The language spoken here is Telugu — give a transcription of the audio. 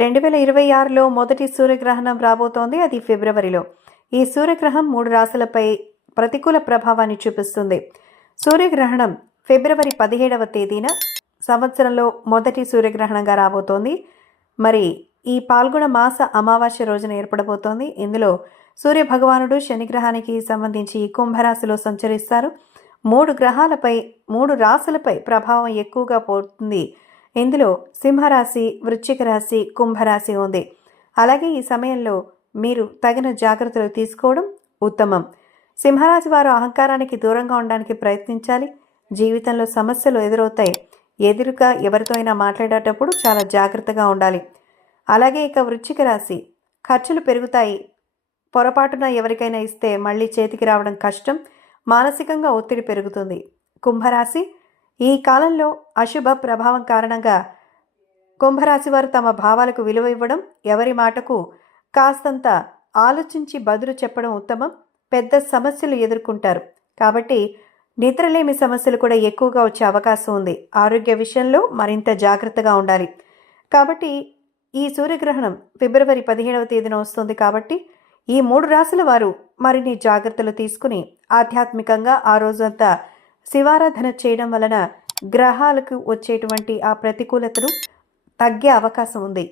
రెండు వేల ఇరవై ఆరులో మొదటి సూర్యగ్రహణం రాబోతోంది. అది ఫిబ్రవరిలో. ఈ సూర్యగ్రహం మూడు రాశులపై ప్రతికూల ప్రభావాన్ని చూపిస్తుంది. సూర్యగ్రహణం ఫిబ్రవరి పదిహేడవ తేదీన సంవత్సరంలో మొదటి సూర్యగ్రహణంగా రాబోతోంది. మరి ఈ పాల్గొన మాస అమావాస్య రోజున ఏర్పడబోతోంది. ఇందులో సూర్య భగవానుడు శనిగ్రహానికి సంబంధించి కుంభరాశిలో సంచరిస్తారు. మూడు గ్రహాలపై మూడు రాశులపై ప్రభావం ఎక్కువగా పోతుంది. ఇందులో సింహరాశి వృశ్చిక రాశి కుంభరాశి ఉంది. అలాగే ఈ సమయంలో మీరు తగిన జాగ్రత్తలు తీసుకోవడం ఉత్తమం. సింహరాశి వారు అహంకారానికి దూరంగా ఉండడానికి ప్రయత్నించాలి. జీవితంలో సమస్యలు ఎదురవుతాయి. ఎదురుగా ఎవరితో అయినా మాట్లాడేటప్పుడు చాలా జాగ్రత్తగా ఉండాలి. అలాగే ఇక వృశ్చిక రాశి ఖర్చులు పెరుగుతాయి. పొరపాటున ఎవరికైనా ఇస్తే మళ్ళీ చేతికి రావడం కష్టం. మానసికంగా ఒత్తిడి పెరుగుతుంది. కుంభరాశి ఈ కాలంలో అశుభ ప్రభావం కారణంగా కుంభరాశి వారు తమ భావాలకు విలువ ఇవ్వడం ఎవరి మాటకు కాస్తంత ఆలోచించి బదులు చెప్పడం ఉత్తమం. పెద్ద సమస్యలు ఎదుర్కొంటారు. కాబట్టి నిద్రలేమి సమస్యలు కూడా ఎక్కువగా వచ్చే అవకాశం ఉంది. ఆరోగ్య విషయంలో మరింత జాగ్రత్తగా ఉండాలి. కాబట్టి ఈ సూర్యగ్రహణం ఫిబ్రవరి పదిహేడవ తేదీన వస్తుంది కాబట్టి ఈ మూడు రాశుల వారు మరిన్ని జాగ్రత్తలు తీసుకుని ఆధ్యాత్మికంగా ఆ రోజంతా శివారాధన చేయడం వలన గ్రహాలకు వచ్చేటువంటి ఆ ప్రతికూలతను తగ్గే అవకాశం ఉంది.